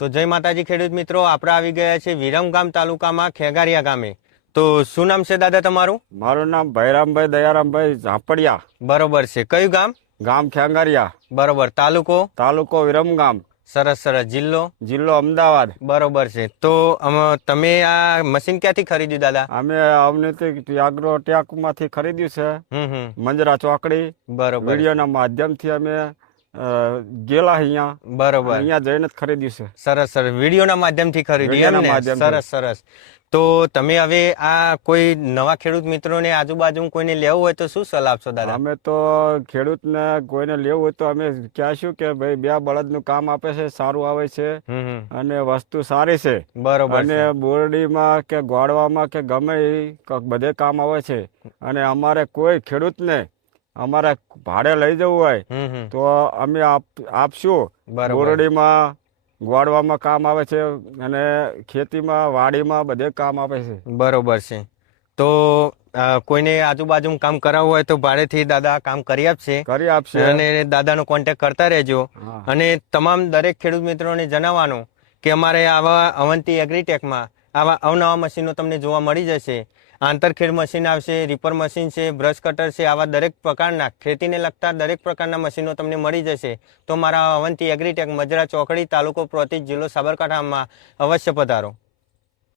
તો જય માતાજી ખેડૂત મિત્રો, આપણે આવી ગયા છે વિરમગામ તાલુકામાં ખેગારિયા ગામે. તો શું નામ છે દાદા તમારું? મારું નામ ભૈરામભાઈ દયારામભાઈ ઝાપડિયા. બરોબર છે. કયું ગામ? ગામ ખેંગારિયા, બરોબર. તાલુકો? તાલુકો વિરમગામ, સરસ સરસ. જિલ્લો? જિલ્લો અમદાવાદ. બરોબર છે. તો તમે આ મશીન ક્યાંથી ખરીદ્યું દાદા? અમે અવનીતિ એગ્રો ટેકમાંથી ખરીદ્યું છે. મંજરા ચોકડી. બરોબર. વિડીયોના માધ્યમથી અમે ગયેલા અહીંયા. બરોબર. અહીંયા જઈને જ ખરીદ્યું છે. સરસ સરસ. વિડીયોના માધ્યમથી ખરીદ્યું એમ વિડીયોના ને? માધ્યમથી. સરસ સરસ. તો તમે હવે આ કોઈ નવા ખેડૂત મિત્રોને આજુબાજુ કોઈને લેવું હોય તો શું સલાહ આપશો દાદા? અમે તો ખેડૂતને કોઈને લેવું હોય તો અમે કહેશું કે ભાઈ 2 બળદનું કામ આપે છે, સારું આવે છે અને વસ્તુ સારી છે. બરોબર. અને બોરડીમાં કે ગોળવામાં કે ગમે એ બધે કામ આવે છે. અને અમારે કોઈ ખેડૂતને અમારે ભાડે લઈ જવું હોય તો અમે આપશું. બોરડીમાં ગોળવામાં કામ આવે છે અને ખેતીમાં વાડીમાં બધે કામ આપે છે. બરોબર છે. તો કોઈને આજુબાજુ કામ કરાવવું હોય તો ભાડેથી દાદા કામ કરી આપશે. અને દાદાનો કોન્ટેક્ટ કરતા રહેજો. અને તમામ દરેક ખેડૂત મિત્રોને જણાવવાનું કે અમારે આવા અવંતી એગ્રીટેકમાં આવા અવનવા મશીનો તમને જોવા મળી જશે. આંતરખેડ મશીન આવશે, રીપર મશીન છે, બ્રશ કટર છે, આવા દરેક પ્રકારના ખેતીને લગતા દરેક પ્રકારના મશીનો તમને મળી જશે. તો મારા અવંતી એગ્રીટેક, મજરા ચોકડી, તાલુકો પ્રોતિજ, જિલ્લો સાબરકાંઠામાં અવશ્ય પધારો.